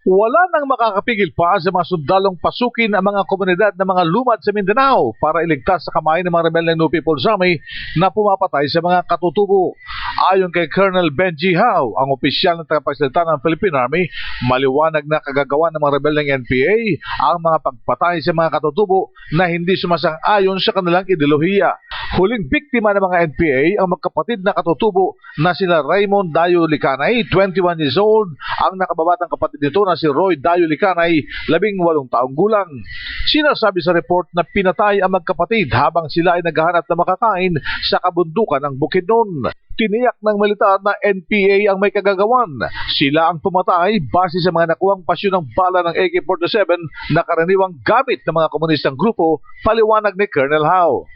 Wala nang makakapigil pa sa mga sundalong pasukin ang mga komunidad ng mga lumad sa Mindanao para iligtas sa kamay ng mga rebelde ng New People's Army na pumapatay sa mga katutubo. Ayon kay Colonel Benji Hao, ang opisyal ng tagapagsalita ng Philippine Army, maliwanag na kagagawa ng mga rebeldeng NPA ang mga pagpatay sa mga katutubo na hindi sumasang-ayon sa kanilang ideolohiya. Huling biktima ng mga NPA ang magkapatid na katutubo na sila Raymond Dayo Licanay, 21 years old, ang nakababatang kapatid nito na si Roy Dayo Licanay, 18 taong gulang. Sinasabi sa report na pinatay ang magkapatid habang sila ay naghahanap na makakain sa kabundukan ng Bukidnon. Tiniyak ng militar na NPA ang may kagagawan. Sila ang pumatay base sa mga nakuhang pasyon ng bala ng AK-47 na karaniwang gamit ng mga komunistang grupo, paliwanag ni Colonel Hao.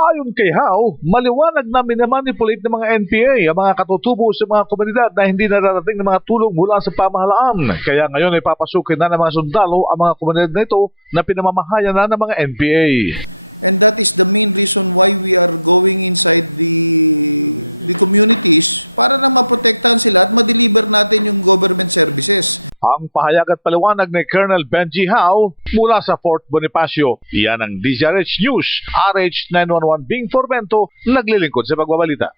Ayon kay Hao, maliwanag na minamanipulate ng mga NPA ang mga katutubo sa mga komunidad na hindi nararating ng mga tulong mula sa pamahalaan. Kaya ngayon ay papasukin na ng mga sundalo ang mga komunidad na ito na pinamamahayan na ng mga NPA. Ang pahayag at paliwanag ni Colonel Benji Hao mula sa Fort Bonifacio. Iyan ang DZRH News, RH911 Bing Formento, naglilingkod sa pagbabalita.